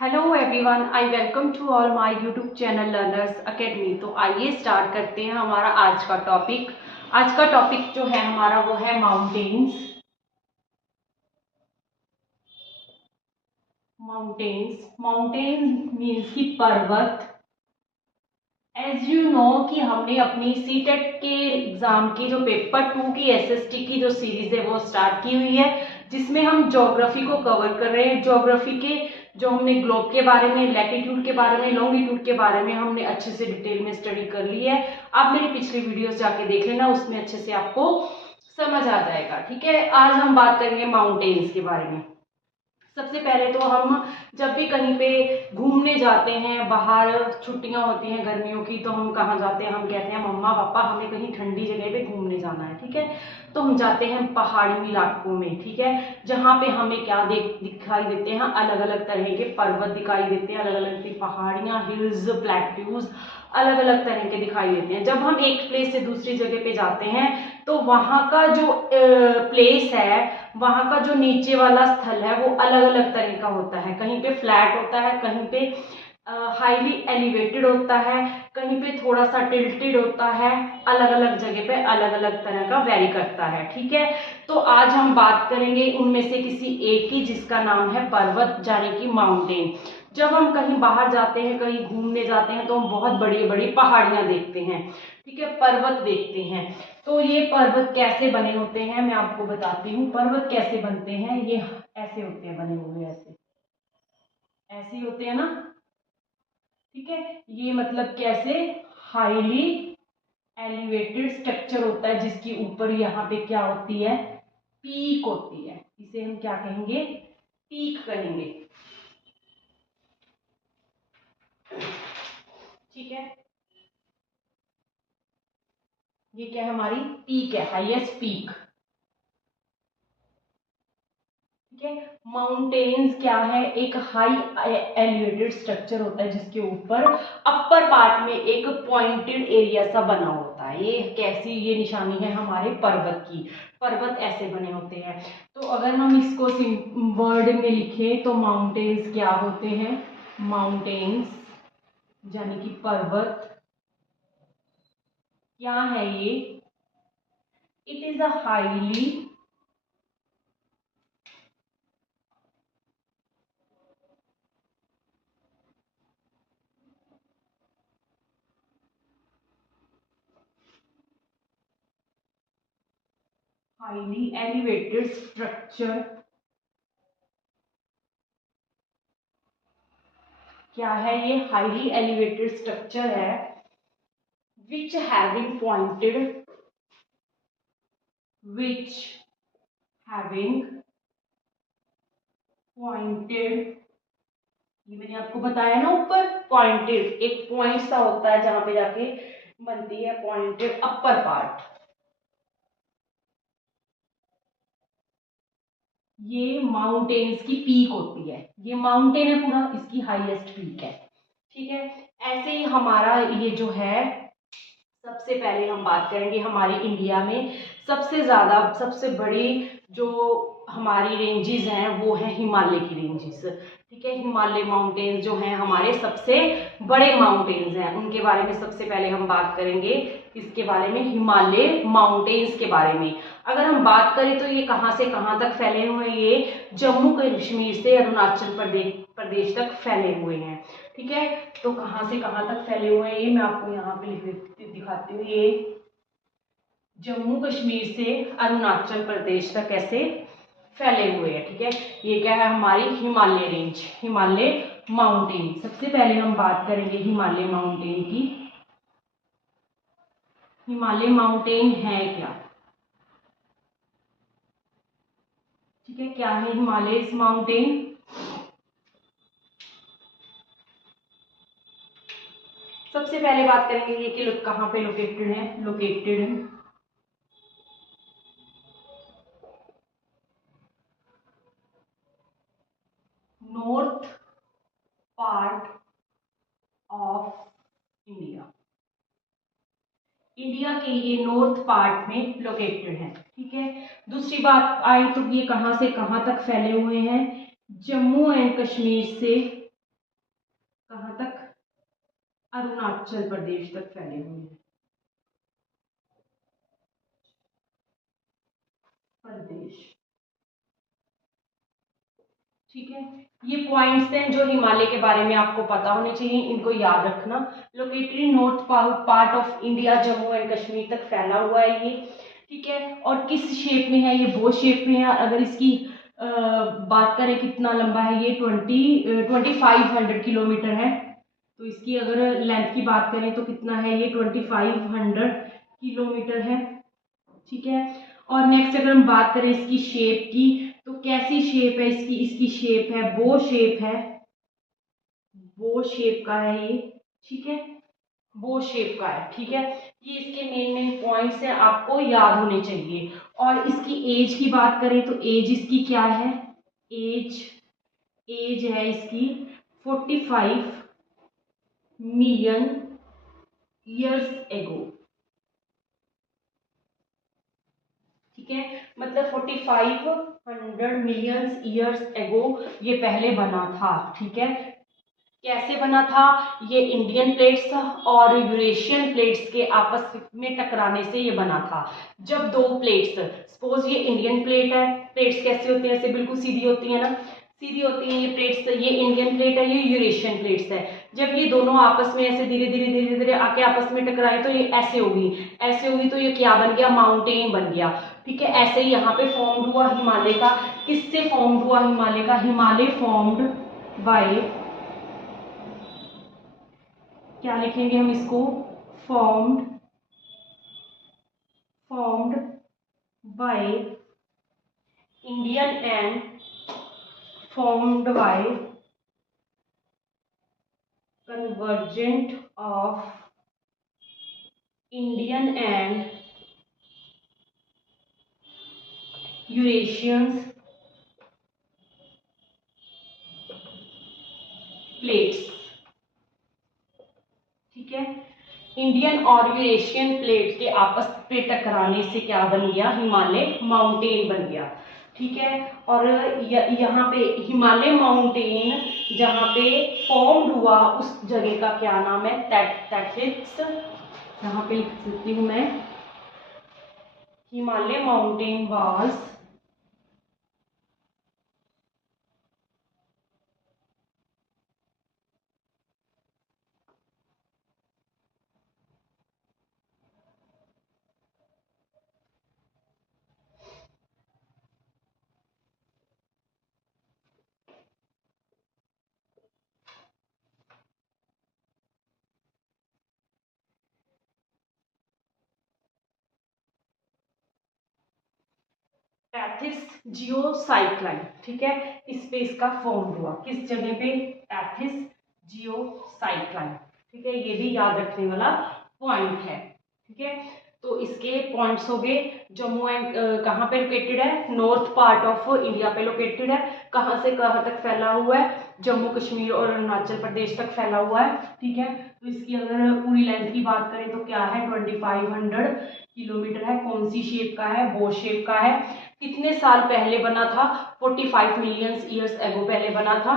Hello everyone, I welcome to all my YouTube channel Learners Academy. तो आइए start करते हैं हमारा आज का टॉपिक। आज का टॉपिक जो है हमारा वो है माउंटेन्स। माउंटेन्स मीन्स की पर्वत। एज यू नो कि हमने अपनी सीटेट के एग्जाम की जो पेपर 2 की एसएसटी की जो सीरीज है वो स्टार्ट की हुई है, जिसमें हम ज्योग्राफी को कवर कर रहे हैं। ज्योग्राफी के जो हमने ग्लोब के बारे में, लैटिट्यूड के बारे में, लॉन्गिट्यूड के बारे में हमने अच्छे से डिटेल में स्टडी कर ली है। आप मेरी पिछली वीडियोस जाके देख लेना, उसमें अच्छे से आपको समझ आ जाएगा। ठीक है, आज हम बात करेंगे माउंटेन्स के बारे में। सबसे पहले तो हम जब भी कहीं पे घूमने जाते हैं, बाहर छुट्टियां होती हैं गर्मियों की, तो हम कहाँ जाते हैं? हम कहते हैं मम्मा पापा हमें कहीं ठंडी जगह पे घूमने जाना है। ठीक है, तो हम जाते हैं पहाड़ी इलाकों में। ठीक है, जहाँ पे हमें क्या दिखाई देते हैं? अलग अलग तरह के पर्वत दिखाई देते हैं, अलग अलग की पहाड़ियाँ, हिल्स, प्लेट्यूज अलग अलग तरह के दिखाई देते हैं। जब हम एक प्लेस से दूसरी जगह पे जाते हैं तो वहाँ का जो प्लेस है, वहाँ का जो नीचे वाला स्थल है वो अलग अलग तरह का होता है। कहीं पे फ्लैट होता है, कहीं पे हाईली एलिवेटेड होता है, कहीं पे थोड़ा सा टिल्टेड होता है। अलग अलग जगह पे अलग अलग तरह का वेरी करता है। ठीक है, तो आज हम बात करेंगे उनमें से किसी एक की, जिसका नाम है पर्वत, यानी कि माउंटेन। जब हम कहीं बाहर जाते हैं, कहीं घूमने जाते हैं, तो हम बहुत बड़ी बड़ी पहाड़ियां देखते हैं। ठीक है, पर्वत देखते हैं। तो ये पर्वत कैसे बने होते हैं मैं आपको बताती हूँ। पर्वत कैसे बनते हैं? ये ऐसे होते हैं, बने हुए ऐसे ऐसे ही होते हैं ना। ठीक है, ये मतलब कैसे? हाईली एलिवेटेड स्ट्रक्चर होता है, जिसके ऊपर यहाँ पे क्या होती है? पीक होती है। इसे हम क्या कहेंगे? पीक कहेंगे। ठीक है, ये क्या है? हमारी पीक है, हाईएस्ट पीक। ठीक है, माउंटेन्स क्या है? एक हाई एलिवेटेड स्ट्रक्चर होता है, जिसके ऊपर अपर पार्ट में एक पॉइंटेड एरिया सा बना होता है। ये कैसी, ये निशानी है हमारे पर्वत की। पर्वत ऐसे बने होते हैं। तो अगर हम इसको वर्ड में लिखें तो माउंटेन्स क्या होते हैं? माउंटेन्स यानी कि पर्वत क्या है ये? It is a highly elevated structure। क्या है ये? हाईली एलिवेटेड स्ट्रक्चर है, which having pointed which having pointed ये मैंने आपको बताया ना, ऊपर पॉइंटेड एक पॉइंट सा होता है जहां पे जाके बनती है पॉइंटेड अपर पार्ट। ये माउंटेन्स की पीक होती है। ये माउंटेन है पूरा, इसकी हाईएस्ट पीक है। ठीक है, ऐसे ही हमारा ये जो है, सबसे पहले हम बात करेंगे हमारे इंडिया में सबसे ज्यादा, सबसे बड़ी जो हमारी रेंजेस हैं वो है हिमालय की रेंजेस। ठीक है, हिमालय माउंटेन्स जो हैं हमारे सबसे बड़े माउंटेन्स हैं, उनके बारे में सबसे पहले हम बात करेंगे। इसके बारे में, हिमालय माउंटेन्स के बारे में अगर हम बात करें तो ये कहाँ से कहाँ तक फैले हुए हैं? ये जम्मू कश्मीर से अरुणाचल प्रदेश तक फैले हुए हैं। ठीक है, तो कहाँ से कहाँ तक फैले हुए हैं ये मैं आपको यहाँ पे दिखाती हूँ। ये जम्मू कश्मीर से अरुणाचल प्रदेश तक ऐसे फैले हुए हैं। ठीक है, ये क्या है? हमारी हिमालय रेंज, हिमालय माउंटेन। सबसे पहले हम बात करेंगे हिमालय माउंटेन की। हिमालय माउंटेन है क्या? ठीक है, क्या है हिमालय माउंटेन? सबसे पहले बात करेंगे ये कि कहाँ पे लोकेटेड है। लोकेटेड है north part of India. India के ये नॉर्थ पार्ट में लोकेटेड है। ठीक है, दूसरी बात आई तो ये कहाँ से कहाँ तक फैले हुए हैं? जम्मू एंड कश्मीर से अरुणाचल प्रदेश तक फैले हुए हैं। प्रदेश, ठीक है। ये पॉइंट्स हैं जो हिमालय के बारे में आपको पता होने चाहिए, इनको याद रखना। Located in north part of India, Jammu and Kashmir तक फैला हुआ है ये, ठीक है। और किस शेप में है ये? बो शेप में है। अगर इसकी बात करें कितना लंबा है ये, 2500 किलोमीटर है। तो इसकी अगर लेंथ की बात करें तो कितना है ये? 2500 किलोमीटर है, ठीक है। और नेक्स्ट अगर हम बात करें इसकी शेप की, तो कैसी शेप है इसकी? इसकी शेप है बो शेप है, बो शेप का है ये, ठीक है। बो शेप का है, ठीक है। ये इसके मेन मेन पॉइंट्स हैं, आपको याद होने चाहिए। और इसकी एज की बात करें तो एज इसकी क्या है? एज एज है इसकी 45 मिलियन ईयर्स एगो, ठीक है। मतलब 4500 मिलियन ईयर्स एगो ये पहले बना था, ठीक है। कैसे बना था? ये इंडियन प्लेट्स और यूरेशियन प्लेट्स के आपस में टकराने से ये बना था। जब दो प्लेट्स, सपोज ये इंडियन प्लेट है, प्लेट्स कैसे होती है? ऐसे बिल्कुल सीधी होती है ना, सीधी होती है ये प्लेट्स। ये इंडियन प्लेट है, ये यूरेशियन प्लेट्स है। जब ये दोनों आपस में ऐसे धीरे धीरे धीरे धीरे आके आपस में टकराए तो ये ऐसे होगी, ऐसे होगी, तो ये क्या बन गया? माउंटेन बन गया, ठीक है। ऐसे ही यहाँ पे फॉर्म हुआ हिमालय का। किससे फॉर्म हुआ हिमालय का? हिमालय फॉर्म्ड बाय, क्या लिखेंगे हम इसको? Formed formed by Indian and formed by convergent of Indian and Eurasians plates, ठीक है। इंडियन और यूरेशियन प्लेट के आपस में टकराने से क्या बन गया? हिमालय माउंटेन बन गया, ठीक है। और यहाँ पे हिमालय माउंटेन जहाँ पे फॉर्म हुआ उस जगह का क्या नाम है? दैट्स, यहाँ पे लिख सकती हूँ मैं, हिमालय माउंटेन वाज टैथिस जियोसाइक्लाइन, ठीक है। इस पे इसका फॉर्म हुआ, किस जगह पे? टैथिस जियोसाइक्लाइन, ठीक है। ये भी याद रखने वाला पॉइंट है, ठीक है। तो इसके पॉइंट्स हो गए। जम्मू एंड कहाँ पे लोकेटेड है? नॉर्थ पार्ट ऑफ इंडिया पे लोकेटेड है। कहाँ से कहाँ तक फैला हुआ है? जम्मू कश्मीर और अरुणाचल प्रदेश तक फैला हुआ है, ठीक है। तो इसकी अगर पूरी लेंथ की बात करें तो क्या है? 2500 किलोमीटर है। कौन सी शेप का है? बो शेप का है। कितने साल पहले बना था? 45 मिलियन ईयर्स एगो पहले बना था।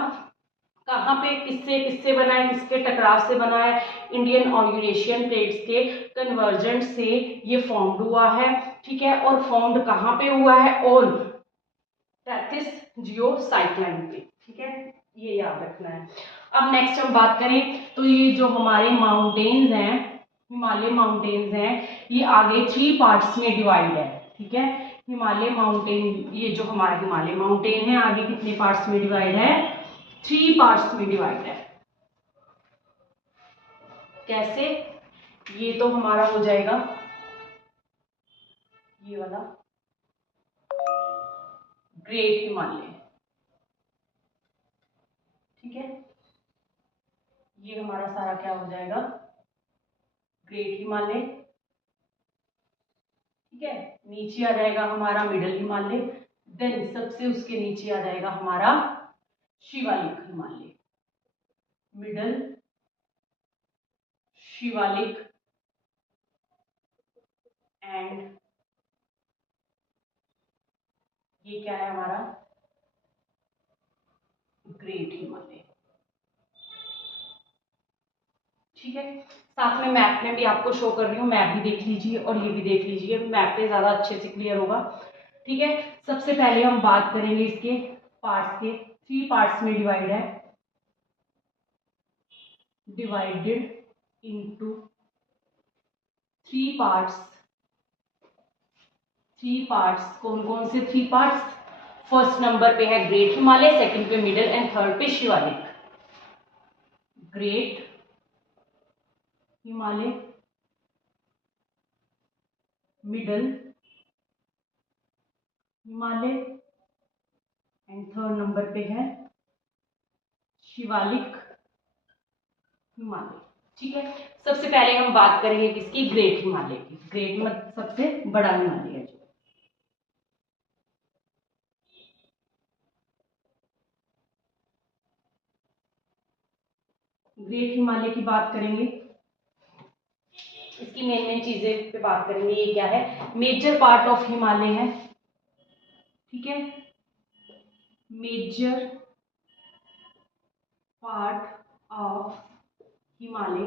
कहाँ पे, किससे किससे बना है? किसके टकराव से बना है? इंडियन और यूरेशियन प्लेट्स के कन्वर्जेंट से ये फॉर्म्ड हुआ है, ठीक है। और फॉर्म्ड कहाँ पे हुआ है? और टैथिस जियोसाइक्लाइन पे, ठीक है। ये याद रखना है। अब नेक्स्ट हम बात करें तो ये जो हमारे माउंटेन्स हैं, हिमालय माउंटेन्स हैं, ये आगे 3 पार्ट्स में डिवाइड है, ठीक है। हिमालय माउंटेन, ये जो हमारा हिमालय माउंटेन है आगे कितने पार्ट्स में डिवाइड है? 3 पार्ट्स में डिवाइड है। कैसे? ये तो हमारा हो जाएगा ये वाला ग्रेट हिमालय, ठीक है। ये हमारा सारा क्या हो जाएगा? ग्रेट हिमालय, ठीक है। नीचे आ जाएगा हमारा मिडल हिमालय, देन सबसे उसके नीचे आ जाएगा हमारा शिवालिक हिमालय, मिडल शिवालिक एंड ये क्या है हमारा? ग्रेट हिमालय, ठीक है, साथ में मैप में भी आपको शो कर रही हूँ, मैप भी देख लीजिए और ये भी देख लीजिए, मैप पे ज्यादा अच्छे से क्लियर होगा। ठीक है, सबसे पहले हम बात करेंगे इसके पार्ट्स के। 3 पार्ट्स में डिवाइड है, डिवाइडेड इनटू 3 पार्ट्स। 3 पार्ट्स, कौन कौन से 3 पार्ट्स? फर्स्ट नंबर पे है ग्रेट हिमालय, सेकंड पे मिडल एंड थर्ड पे Shivalik. Great Himalaya, middle Himalaya and third number पे है शिवालिक हिमालय। ठीक है, सबसे पहले हम बात करेंगे किसकी? ग्रेट हिमालय की। ग्रेट मतलब सबसे बड़ा हिमालय है जो। ग्रेट हिमालय की बात करेंगे, इसकी मेन मेन चीजें पे बात करेंगे। ये क्या है? मेजर पार्ट ऑफ हिमालय है। ठीक है, major part of Himalaya,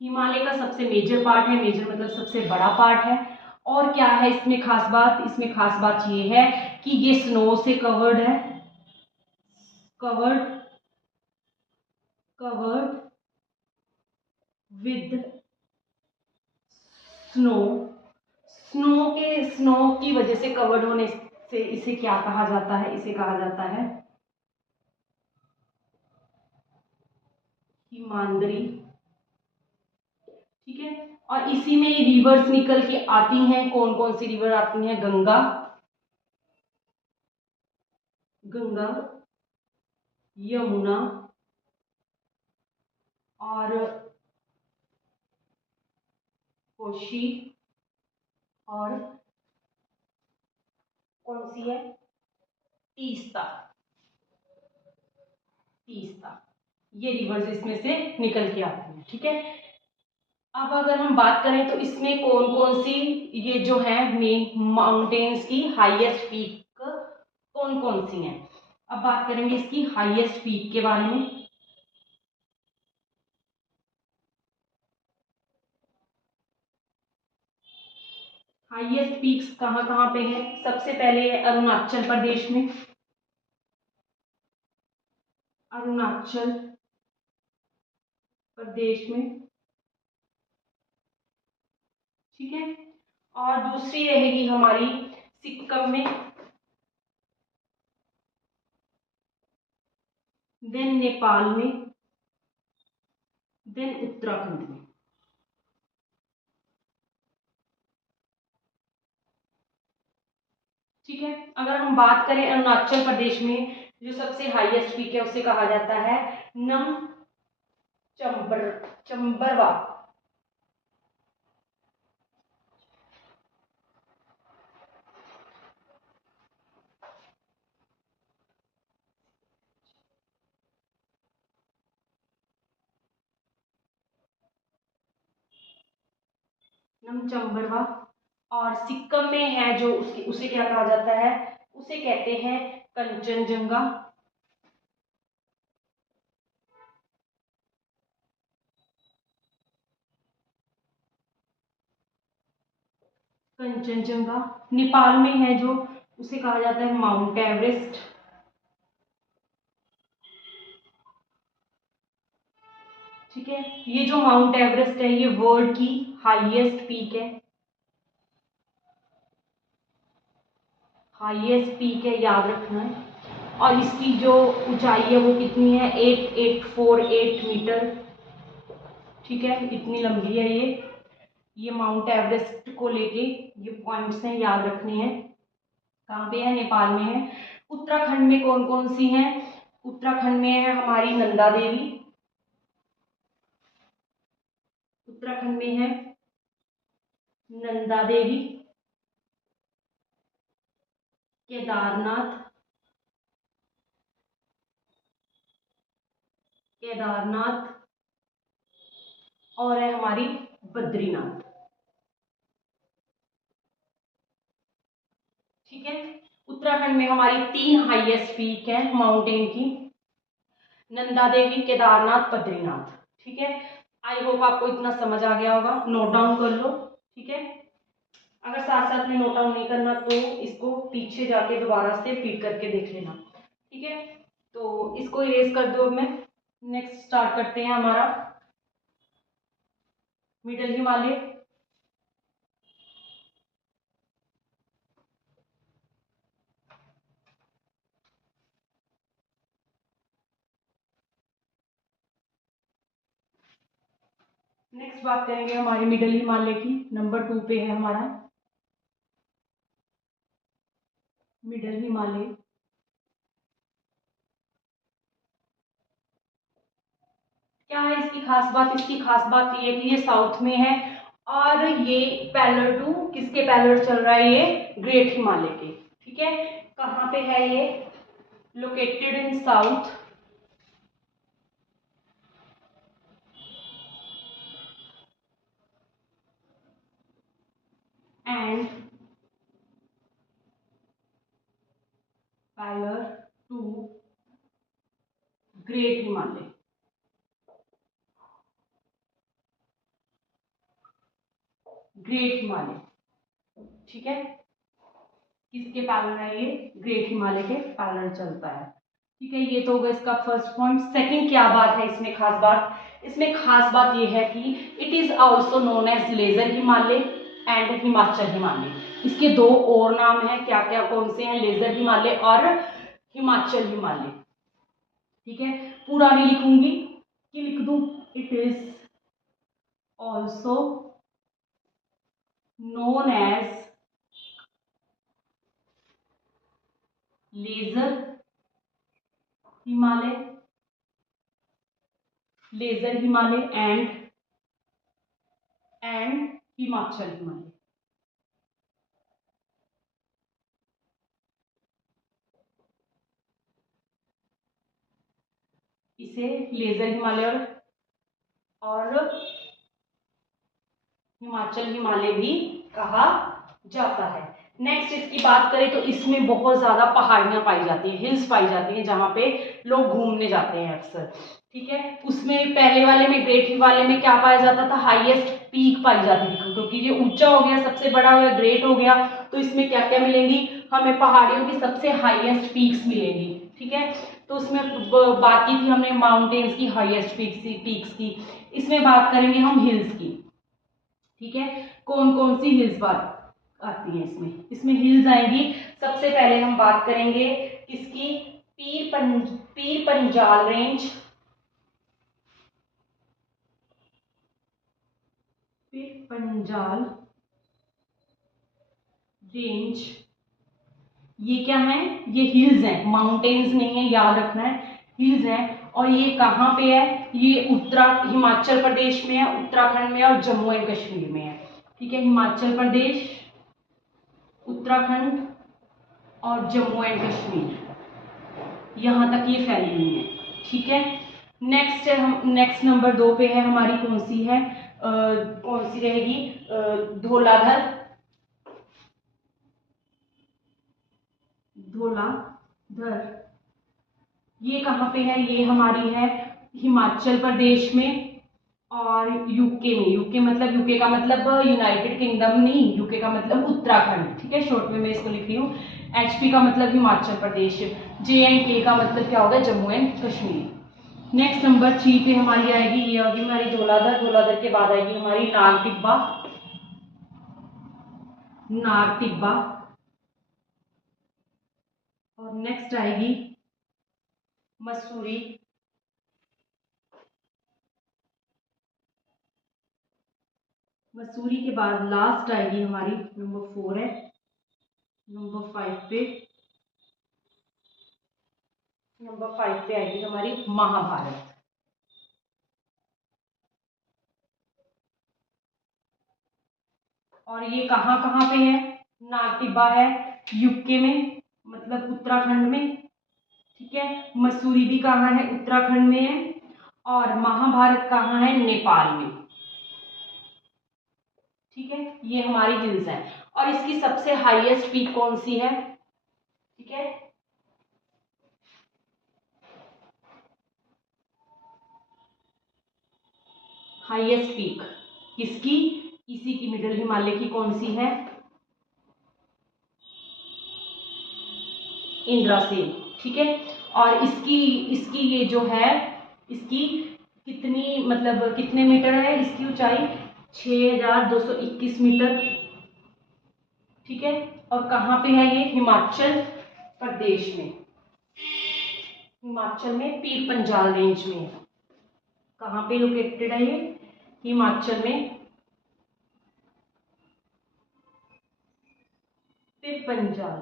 Himalaya का सबसे मेजर पार्ट है। मेजर मतलब सबसे बड़ा पार्ट है। और क्या है इसमें खास बात? इसमें खास बात ये है कि ये स्नो से कवर्ड है, covered covered with snow. Snow की वजह से कवर्ड होने से इसे क्या कहा जाता है? इसे कहा जाता है हिमाद्री। ठीक है, और इसी में रिवर्स निकल के आती हैं। कौन कौन सी रिवर आती हैं? गंगा, गंगा, यमुना और कोशी, और कौन सी है? तीस्ता। तीस्ता, ये रिवर्स इसमें से निकल के आती हैं। ठीक है, अब अगर हम बात करें तो इसमें कौन कौन सी ये जो है मेन माउंटेन्स की हाईएस्ट पीक कौन कौन सी हैं? अब बात करेंगे इसकी हाईएस्ट पीक के बारे में। हाईएस्ट पीक्स कहाँ कहाँ पे हैं? सबसे पहले अरुणाचल प्रदेश में, अरुणाचल प्रदेश में। ठीक है, और दूसरी रहेगी हमारी सिक्किम में, देन नेपाल में, देन उत्तराखंड में। ठीक है, अगर हम बात करें अरुणाचल प्रदेश में जो सबसे हाईएस्ट पीक है उसे कहा जाता है नम चंबरवा। नम चंबरवा। और सिक्किम में है जो उसकी उसे क्या कहा जाता है? उसे कहते हैं कंचनजंगा। कंचनजंगा। नेपाल में है जो उसे कहा जाता है माउंट एवरेस्ट। ठीक है, ये जो माउंट एवरेस्ट है ये वर्ल्ड की हाईएस्ट पीक है। हाईएस्ट पीक है, याद रखना है। और इसकी जो ऊंचाई है वो कितनी है? 8848 मीटर। ठीक है, इतनी लंबी है ये माउंट एवरेस्ट को लेके ये पॉइंट्स हैं, याद रखने हैं। कहाँ पे है? नेपाल में है। उत्तराखंड में कौन कौन सी हैं? उत्तराखंड में है हमारी नंदा देवी। उत्तराखंड में है नंदा देवी, केदारनाथ, केदारनाथ और है हमारी बद्रीनाथ। ठीक है, उत्तराखंड में हमारी 3 हाईएस्ट पीक है माउंटेन की, नंदा देवी, केदारनाथ, बद्रीनाथ। ठीक है, आई होप आपको इतना समझ आ गया होगा। नोट डाउन कर लो, ठीक है। अगर साथ साथ में नोट डाउन नहीं करना तो इसको पीछे जाके दोबारा से फीड करके देख लेना, ठीक है। तो इसको इरेज कर दो। अब मैं नेक्स्ट स्टार्ट करते हैं हमारा मिडल हिमालय। नेक्स्ट बात करेंगे हमारी मिडल हिमालय की। नंबर 2 पे है हमारा मिडल हिमालय। क्या है इसकी खास बात? इसकी खास बात ये है कि ये साउथ में है और ये पैरेलल टू किसके पैरेलल चल रहा है? ये ग्रेट हिमालय के, ठीक है। कहाँ पे है ये? Located in south and parallel to great Himalaya. Great Himalaya, ठीक है। किसके पैरेलल है ये? ग्रेट हिमालय के पैरेलल चलता है, ठीक है। ये तो होगा इसका फर्स्ट पॉइंट। सेकंड क्या बात है इसमें खास बात? इसमें खास बात ये है कि it is also known as lesser Himalaya and Himachal Himalaya. इसके दो और नाम है, क्या क्या कौन से हैं? लेजर हिमालय और हिमाचल हिमालय, ठीक है। पूरा नहीं लिखूंगी कि लिख दूं। It is also known as lesser Himalaya, lesser Himalaya and Himachal Himalaya. इसे लेजर हिमालय और हिमाचल हिमालय भी कहा जाता है। नेक्स्ट इसकी बात करें तो इसमें बहुत ज्यादा पहाड़ियां पाई जाती हैं, हिल्स पाई जाती हैं, जहां पे लोग घूमने जाते हैं अक्सर, ठीक है। उसमें पहले वाले में ग्रेट हिमालय में क्या पाया जाता था? हाईएस्ट पीक पाई जाती थी, क्योंकि ये ऊंचा हो गया, सबसे बड़ा हो गया, ग्रेट हो गया, तो इसमें क्या क्या मिलेंगी हमें? पहाड़ियों की सबसे हाईएस्ट पीक्स मिलेंगी, ठीक है। तो उसमें बात की थी हमने माउंटेन्स की हाईएस्ट पीक्स की। इसमें बात करेंगे हम हिल्स की, ठीक है। कौन कौन सी हिल्स बात आती है इसमें? इसमें हिल्स आएंगी। सबसे पहले हम बात करेंगे किसकी? Pir Panjal range, Pir Panjal range. ये क्या है? ये हिल्स हैं, माउंटेन्स नहीं है, याद रखना है, हिल्स हैं। और ये कहाँ पे है? ये हिमाचल प्रदेश में है, उत्तराखंड में और जम्मू एंड कश्मीर में है, ठीक है। हिमाचल प्रदेश, उत्तराखंड और जम्मू एंड कश्मीर, यहां तक ये फैली हुई है, ठीक है। नेक्स्ट है हम नेक्स्ट नंबर 2 पे है हमारी, कौन सी है? कौन सी रहेगी? धौलाधर, धौलाधर। ये कहाँ पे है? ये हमारी है हिमाचल प्रदेश में और यूके में। यूके मतलब, यूके का मतलब यूनाइटेड किंगडम नहीं, यूके का मतलब उत्तराखंड, ठीक है। शॉर्ट में मैं इसको लिख रही हूँ। एचपी का मतलब हिमाचल प्रदेश, जे एंड के का मतलब क्या होगा? Jammu and Kashmir. Next number 3 पे हमारी आएगी, ये होगी हमारी धौलाधर। धौलाधर के बाद आएगी हमारी नाग टिब्बा, नाग टिब्बा। और नेक्स्ट आएगी मसूरी, मसूरी के बाद लास्ट आएगी हमारी नंबर 4 है, नंबर 5 पे, नंबर 5 पे आएगी हमारी महाभारत। और ये कहाँ कहाँ पे है? नाग टिब्बा है यूके में, मतलब उत्तराखंड में, ठीक है। मसूरी भी कहाँ है? उत्तराखंड में है। और महाभारत कहाँ है? नेपाल में, ठीक है। ये हमारी हिल्स है। और इसकी सबसे हाईएस्ट पीक कौन सी है? ठीक है, हाईएस्ट पीक किसकी, इसी की मिडिल हिमालय की कौन सी है, इंद्रासेन। ठीक है, और इसकी इसकी ये जो है, इसकी कितनी मतलब कितने मीटर है इसकी ऊंचाई, 6221 मीटर। ठीक है, और कहाँ पे है ये, हिमाचल प्रदेश में, हिमाचल में पीर पंजाल रेंज में। कहाँ पे लोकेटेड है ये, हिमाचल में पीर पंजाल।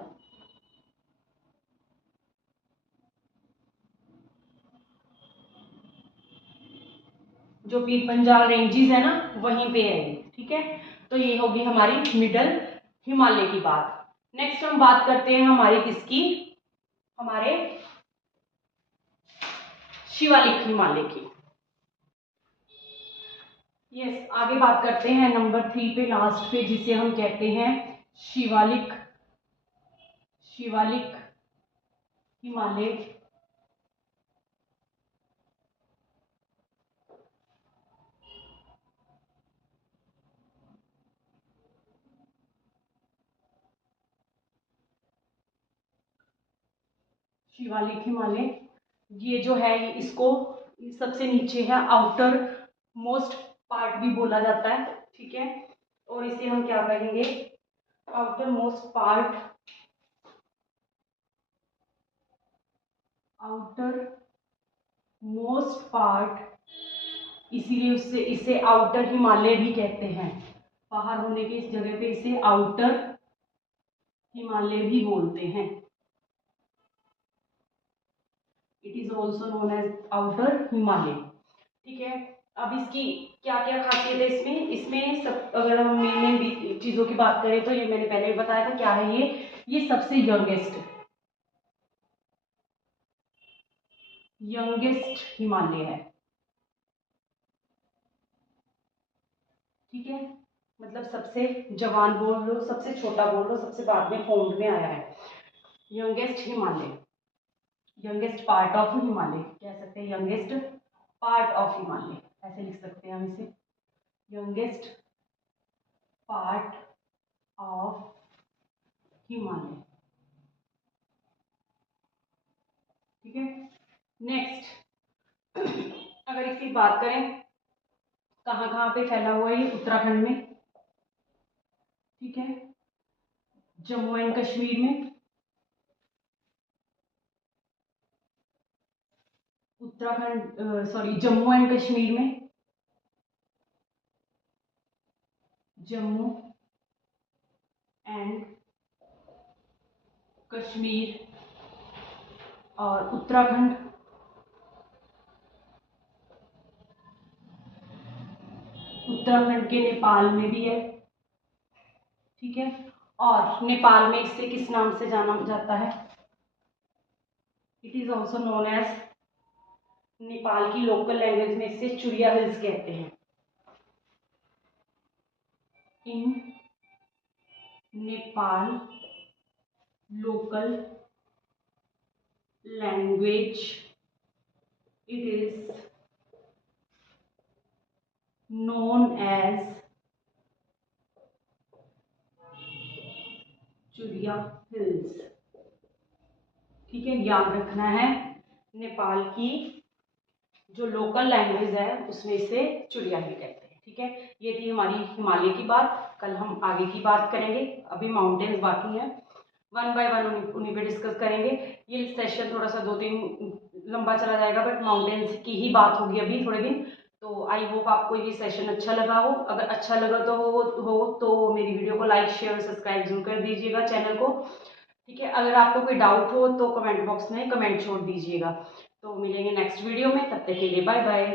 जो पीर पंजाल रेंजेस है ना वहीं पे है ये। ठीक है, तो ये होगी हमारी मिडल हिमालय की बात। नेक्स्ट हम बात करते हैं हमारी किसकी, हमारे शिवालिक हिमालय की। यस, आगे बात करते हैं नंबर 3 पे, लास्ट पे, जिसे हम कहते हैं शिवालिक, शिवालिक हिमालय। शिवालिक हिमालय ये जो है इसको सबसे नीचे है, आउटर मोस्ट पार्ट भी बोला जाता है। ठीक है, और इसे हम क्या कहेंगे, outer most part, outer most part, इसीलिए उससे इसे आउटर हिमालय भी कहते हैं। बाहर होने की इस जगह पे इसे आउटर हिमालय भी बोलते हैं। It is also known as outer Himalaya. ठीक है, अब इसकी क्या क्या खासियत है, इसमें सब अगर हम मेन चीजों की बात करें तो ये मैंने पहले भी बताया था क्या है ये सबसे यंगेस्ट हिमालय है। ठीक है, मतलब सबसे जवान बोल लो, सबसे छोटा बोल लो, सबसे बाद में फॉर्म में आया है। Youngest Himalaya, youngest part of Himalaya कह सकते हैं, यंगेस्ट पार्ट ऑफ हिमालय ऐसे लिख सकते हैं हम इसे, यंगेस्ट पार्ट ऑफ हिमालय। ठीक है, नेक्स्ट अगर इसकी बात करें कहाँ कहाँ पे फैला हुआ है ये, उत्तराखंड में। ठीक है, जम्मू एंड कश्मीर में, उत्तराखंड सॉरी जम्मू एंड कश्मीर में, जम्मू एंड कश्मीर और उत्तराखंड, उत्तराखंड के नेपाल में भी है। ठीक है, और नेपाल में इसे किस नाम से जाना जाता है, it is also known as, Nepal की लोकल लैंग्वेज में इसे चुरिया हिल्स कहते हैं। In Nepal local language it is known as Churia hills. ठीक है, याद रखना है, नेपाल की जो लोकल लैंग्वेज है उसमें इसे चुरिया हिल कहते हैं। ठीक है, ये थी हमारी हिमालय की बात। कल हम आगे की बात करेंगे, अभी माउंटेन्स बाकी हैं, वन बाय वन उन्हीं पे डिस्कस करेंगे। ये सेशन थोड़ा सा 2-3 लंबा चला जाएगा, बट माउंटेन्स की ही बात होगी अभी थोड़े दिन। तो आई होप आपको ये सेशन अच्छा लगा हो। अगर अच्छा लगा तो मेरी वीडियो को लाइक शेयर और सब्सक्राइब जरूर कर दीजिएगा चैनल को। ठीक है, अगर आपको कोई डाउट हो तो कमेंट बॉक्स में कमेंट छोड़ दीजिएगा। तो मिलेंगे नेक्स्ट वीडियो में, तब तक के लिए बाय बाय।